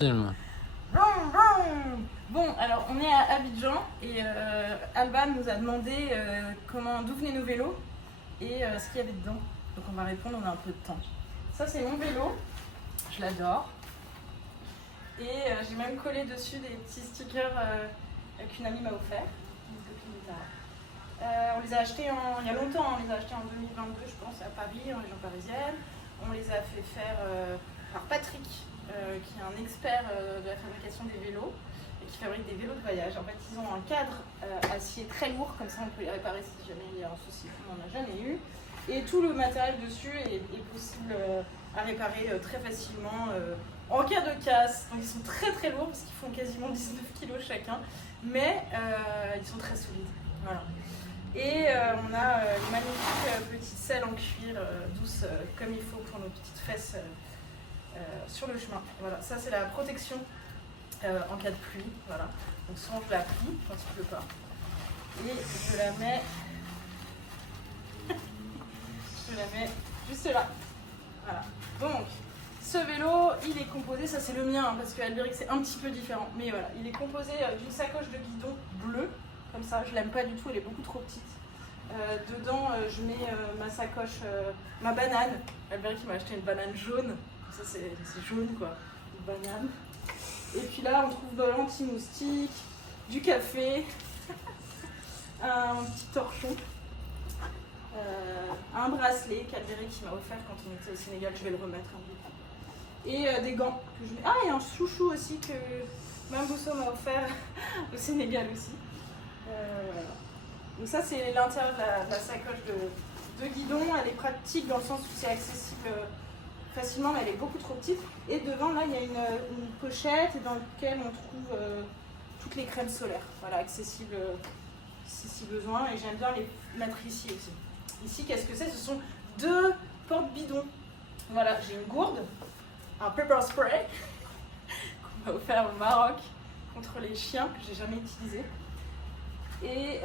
Film. Vroom, vroom. Bon, alors on est à Abidjan et Alban nous a demandé d'où venaient nos vélos et ce qu'il y avait dedans. Donc on va répondre, on a un peu de temps. Ça c'est mon vélo, je l'adore. Et j'ai même collé dessus des petits stickers qu'une amie m'a offert. On les a achetés il y a longtemps, on les a achetés en 2022 je pense à Paris, en région parisienne. On les a fait faire par Patrick, qui est un expert de la fabrication des vélos et qui fabrique des vélos de voyage. En fait, ils ont un cadre acier très lourd, comme ça on peut les réparer si jamais il y a un souci, on n'en a jamais eu. Et tout le matériel dessus est possible à réparer très facilement en cas de casse. Donc ils sont très très lourds parce qu'ils font quasiment 19 kg chacun, mais ils sont très solides. Voilà. Et on a une magnifique petite selle en cuir douce comme il faut pour nos petites fesses sur le chemin. Voilà, ça c'est la protection en cas de pluie. Voilà. Donc souvent je la plie quand il pleut pas. Et je la mets juste là. Voilà. Donc ce vélo, il est composé, ça c'est le mien hein, parce que Albéric c'est un petit peu différent. Mais voilà, il est composé d'une sacoche de guidon bleue. Comme ça, je l'aime pas du tout, elle est beaucoup trop petite. Dedans, je mets ma sacoche, ma banane. Albéric il m'a acheté une banane jaune. Ça c'est jaune quoi, une banane. Et puis là, on trouve de l'anti-moustique, du café, un petit torchon, un bracelet qu'Albéric m'a offert quand on était au Sénégal. Je vais le remettre un peu. Et des gants que je mets. Ah, et un chouchou aussi que Mambousso m'a offert au Sénégal aussi. Voilà. Donc ça c'est l'intérieur de la sacoche de guidon. Elle est pratique dans le sens où c'est accessible facilement, mais elle est beaucoup trop petite. Et devant là il y a une pochette dans laquelle on trouve toutes les crèmes solaires, voilà, accessibles si besoin. Et j'aime bien les mettre ici aussi. Ici qu'est-ce que c'est? Ce sont deux porte-bidons. Voilà, j'ai une gourde, un pepper spray qu'on m'a offert au Maroc contre les chiens que j'ai jamais utilisé. Et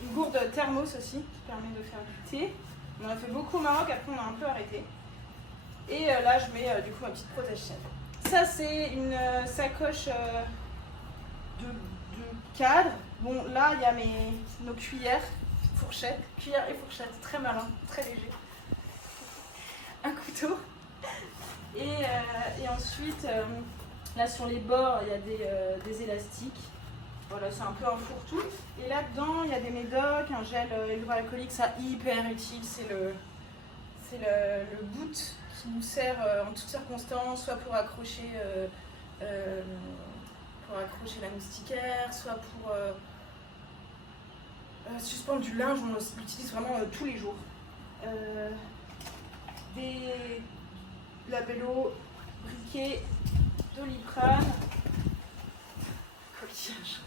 une gourde thermos aussi qui permet de faire du thé. On en a fait beaucoup au Maroc, après on a un peu arrêté. Et là je mets du coup ma petite protège-chèvre. Ça c'est une sacoche de cadre. Bon là il y a nos cuillères, fourchettes, cuillères et fourchettes, très malin, très léger. Un couteau. Et ensuite là sur les bords il y a des élastiques. Voilà, c'est un peu un fourre-tout. Et là-dedans, il y a des médocs, un gel hydroalcoolique, ça hyper utile. C'est le boot qui nous sert en toutes circonstances, soit pour accrocher la moustiquaire, soit pour suspendre du linge. On l'utilise vraiment tous les jours. Des labellos, briquets, Doliprane, coquillage.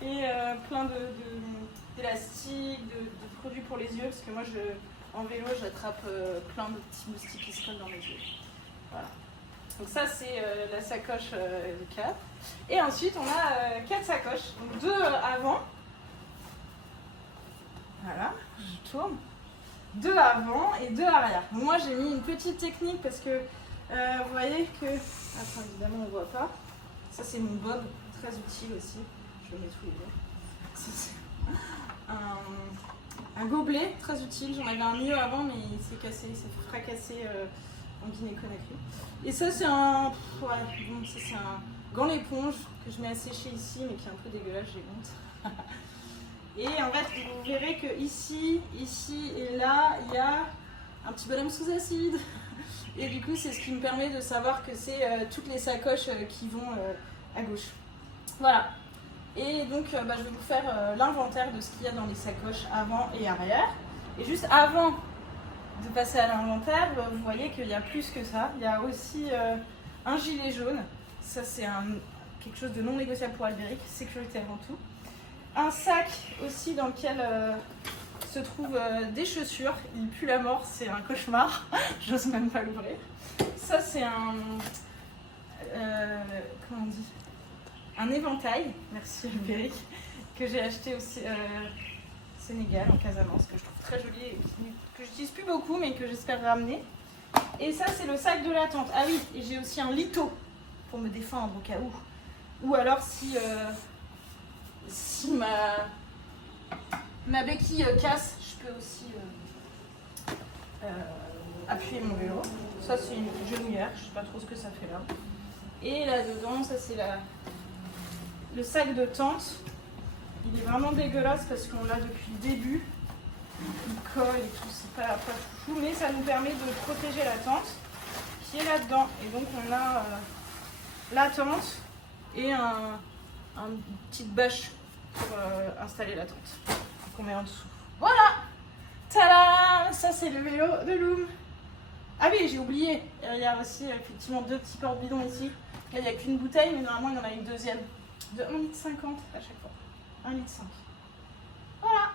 Et plein d'élastiques, de produits pour les yeux, parce que moi en vélo j'attrape plein de petits moustiques qui se collent dans mes yeux. Voilà. Donc ça c'est la sacoche de 4. Et ensuite on a 4 sacoches, donc 2 avant. Voilà, je tourne. 2 avant et 2 arrière. Donc moi j'ai mis une petite technique parce que vous voyez que... Attends, évidemment on ne voit pas. Ça c'est mon bob, très utile aussi. Je le mets tous les deux. C'est un gobelet très utile. J'en avais un mieux avant, mais il s'est cassé, il s'est fracassé en Guinée-Conakry. Et ça, c'est un gant d'éponge que je mets à sécher ici, mais qui est un peu dégueulasse, j'ai honte. Et en fait, vous verrez que ici et là, il y a un petit bonhomme sous acide. Et du coup, c'est ce qui me permet de savoir que c'est toutes les sacoches qui vont à gauche. Voilà. Et donc je vais vous faire l'inventaire de ce qu'il y a dans les sacoches avant et arrière. Et juste avant de passer à l'inventaire, vous voyez qu'il y a plus que ça. Il y a aussi un gilet jaune. Ça c'est quelque chose de non négociable pour Albéric, sécurité avant tout. Un sac aussi dans lequel se trouvent des chaussures. Il pue la mort, c'est un cauchemar. J'ose même pas l'ouvrir. Ça c'est comment on dit ? Un éventail, merci Albéric, que j'ai acheté aussi au Sénégal, en Casamance, que je trouve très joli et que j'utilise plus beaucoup mais que j'espère ramener. Et ça, c'est le sac de la tente. Ah oui, et j'ai aussi un lito pour me défendre au cas où. Ou alors si ma béquille casse, je peux aussi appuyer mon vélo. Ça, c'est une genouillère, je sais pas trop ce que ça fait là. Et là-dedans, ça c'est le sac de tente. Il est vraiment dégueulasse parce qu'on l'a depuis le début. Il colle et tout, c'est pas fou, mais ça nous permet de protéger la tente qui est là-dedans. Et donc on a la tente et une petite bâche pour installer la tente qu'on met en dessous. Voilà! Tada! Ça c'est le vélo de Loom. Ah oui, j'ai oublié, il y a aussi effectivement 2 petits porte-bidons ici. Là il n'y a qu'une bouteille, mais normalement il y en a une deuxième de 1,50 litre à chaque fois. 1,5 litre. Voilà!